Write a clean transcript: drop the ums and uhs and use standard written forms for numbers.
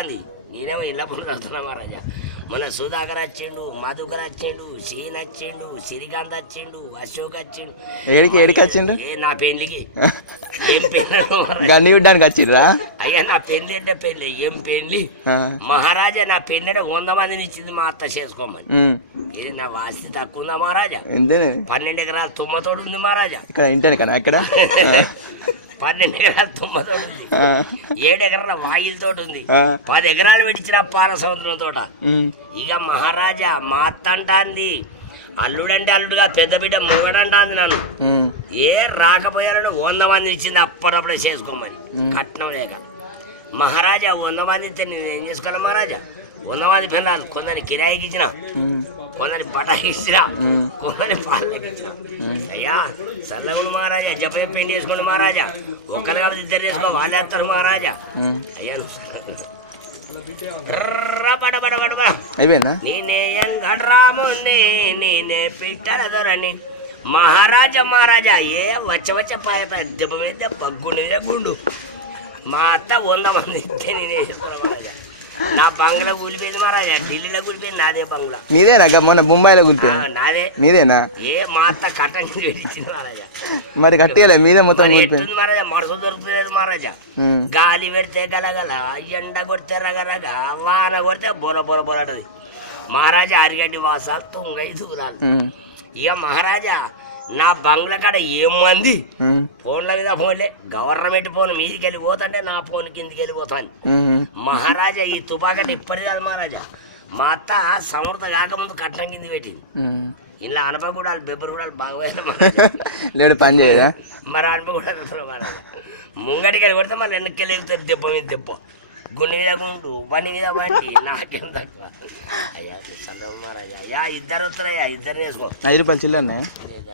వస్తుంది. నేనేమో ఇళ్ళ పనులు కడుతున్నా మహారాజా. మన సుధాకర్ వచ్చిండు, మధుకర్ వచ్చిండు, సీన్ వచ్చిండు, శ్రీకాంత్ వచ్చిండు, అశోక్ వచ్చిండు. ఏడికి వచ్చిండు? నా పెళ్లికి. ఏం పెళ్ళి గన్ని ఇవ్వడానికి వచ్చిండ్రా? అయ్యా నా పెళ్లి అంటే పెళ్లి ఏం పెళ్లి మహారాజా. నా పెళ్లి అంటే 100 మందిని ఇచ్చింది మా అత్త చేసుకోమని. ఇది నా వాస్తి తక్కువ ఉందా మహారాజా? 12 ఎకరాల తుమ్మతోడు ఉంది మహారాజా. ఇక్కడ ఇంటనే అక్కడ 12 ఎకరాల తుమ్మతోడు ఉంది, 7 ఎకరాల వాయిలతోటి ఉంది, 10 ఎకరాలు పెట్టించిన పాల సముద్రం తోట. ఇక మహారాజా మా అత్త అంటాంది అల్లుడంటే అల్లుడుగా పెద్ద బిడ్డ మొగడంటాంది నన్ను. ఏ రాకపోయారని 100 మంది ఇచ్చింది అప్పుడప్పుడే చేసుకోమని కట్నం లేక. మహారాజా 100 మంది ఇస్తే నేను ఏం చేసుకోవాలి మహారాజా? 100 మంది పిల్లలు కొందరి కిరాయికి ఇచ్చిన, కొందరి బటాకి ఇచ్చిన, కొందరి పాలకి ఇచ్చిన. అయ్యా చల్లగుండు మహారాజా, జప పెండి చేసుకోండి మహారాజా. ఒక్కరు కాబట్టి 2 చేసుకో, వాళ్ళే వస్తారు మహారాజా. అయ్యా నేనే ఎంగడ్రాముని నేనే పిట్టల దొరని మహారాజా. మహారాజా ఏ వచ్చ పాయ దెబ్బ మీద గుండు మీద గుండు. మా అత్త 100 మంది ఇస్తే నేనే చేసుకున్నా మహారాజా. నా బంగ్లా కూలిపోయింది మహారాజా, ఢిల్లీలో కూలిపోయింది నాదే బంగ్లా. నీదేనా? మొన్న ముంబైలో కూలిపోయింది నాదే. నీదేనా? ఏ మా అత్త కట్టంగి పెట్టించింది మహారాజా. మరి కట్టేయాలి మీదే మొత్తం ఎట్టుంది మహారాజా? మనసు దొరుకుతలేదు మహారాజా. గాలి పెడితే గలగల, ఎండ కొడితే రగరగ, వాన కొడితే బొరటది మహారాజా. అరిగడ్డి వాసాలు, తుంగై దూరాలు. ఇక మహారాజా నా బంగ్లా కాడ ఏమంది ఫోన్ల మీద ఫోన్లే. గవర్నమెంట్ ఫోన్ మీదికి వెళ్ళిపోతుంటే నా ఫోన్ కిందికి వెళ్ళిపోతాను మహారాజా. ఈ తుపాకట ఇప్పటి కాదు మహారాజా. మా అత్త సమర్థ కాకముందు కట్నం కింది పెట్టింది. ఇలా అనపగూడాలు బెబ్బరగూడాలు బాగా లేడు పని చేయదా? మరి అనపగూడాలు మహారాజా ముంగటికి వెళ్ళి కొడితే మళ్ళీ వెనక్కి వెళ్తారు దెబ్బ మీద దెబ్బ, గుండె మీద గుండు, బండి మీద బండి, నాకేం తక్కువ. అయ్యా మహారాజా. అయ్యా 2 వస్తున్నాయా? 2 వేసుకో. 5 రూపాయలు చిల్లరనే.